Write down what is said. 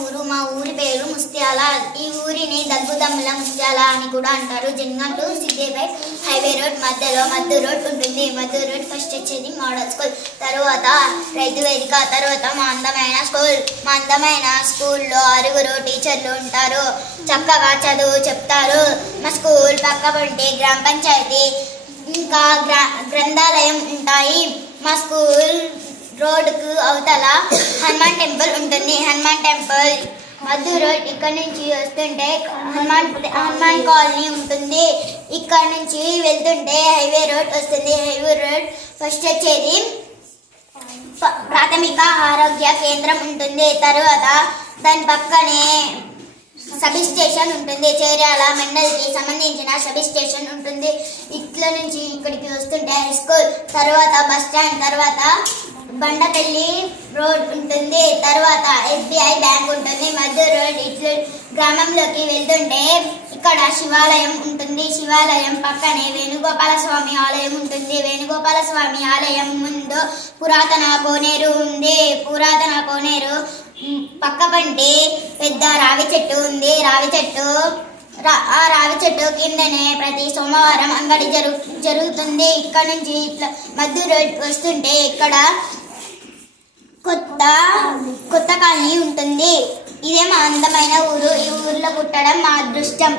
ఊరు. మా ఊరి పేరు ముస్త్యాల. ఈ ఊరిని దగ్గుదమ్ముల ముస్త్యాల అని కూడా అంటారు. Jangaon to Siddipet highway road మధ్యలో మద్దు రోడ్ ఉంటుంది. మద్దు రోడ్ ఫస్ట్ వచ్చేది మోడల్ స్కూల్, తర్వాత రైతు వేదిక, తర్వాత మా అందమైన స్కూల్. మా అందమైన స్కూల్లో 6 టీచర్లు ఉంటారు. చక్కగా చదువు చెప్తారు. మా స్కూల్ పక్క పంటే గ్రామ పంచాయతీ ఇంకా గ్రంథాలయం ఉంటాయి. మా స్కూల్ రోడ్కు అవతల హనుమాన్ టెంపుల్ ఉంటుంది. హనుమాన్ టెంపుల్ మద్దు రోడ్ ఇక్కడ నుంచి వస్తుంటే హనుమాన్ కాలనీ ఉంటుంది. ఇక్కడ నుంచి వెళ్తుంటే హైవే రోడ్ వస్తుంది. హైవే రోడ్ ఫస్ట్ వచ్చేది ప్రాథమిక ఆరోగ్య కేంద్రం ఉంటుంది. తర్వాత దాని పక్కనే సబ్ స్టేషన్ ఉంటుంది. చేర్యాల మండలికి సంబంధించిన సబ్ స్టేషన్ ఉంటుంది. ఇట్ల నుంచి ఇక్కడికి వస్తుంటే హై స్కూల్, తర్వాత బస్ స్టాండ్, తర్వాత బండపల్లి రోడ్ ఉంటుంది. తర్వాత SBI బ్యాంక్ ఉంటుంది. మధ్య రోడ్ ఇట్లా గ్రామంలోకి వెళ్తుంటే ఇక్కడ శివాలయం ఉంటుంది. శివాలయం పక్కనే వేణుగోపాల స్వామి ఆలయం ఉంటుంది. వేణుగోపాల స్వామి ఆలయం ముందు పురాతన కోనేరు ఉంది. పురాతన కోనేరు పక్క పంటి పెద్ద రావి చెట్టు ఉంది. ఆ రావి చెట్టు కిందనే ప్రతి సోమవారం అంగడి జరుగుతుంది. ఇక్కడ నుంచి ఇట్లా మధ్య రోడ్ వస్తుంటే ఇక్కడ కొత్త కాలనీ ఉంటుంది. ఇదే మా అందమైన ఊరు. ఈ ఊర్లో పుట్టడం మా అదృష్టం.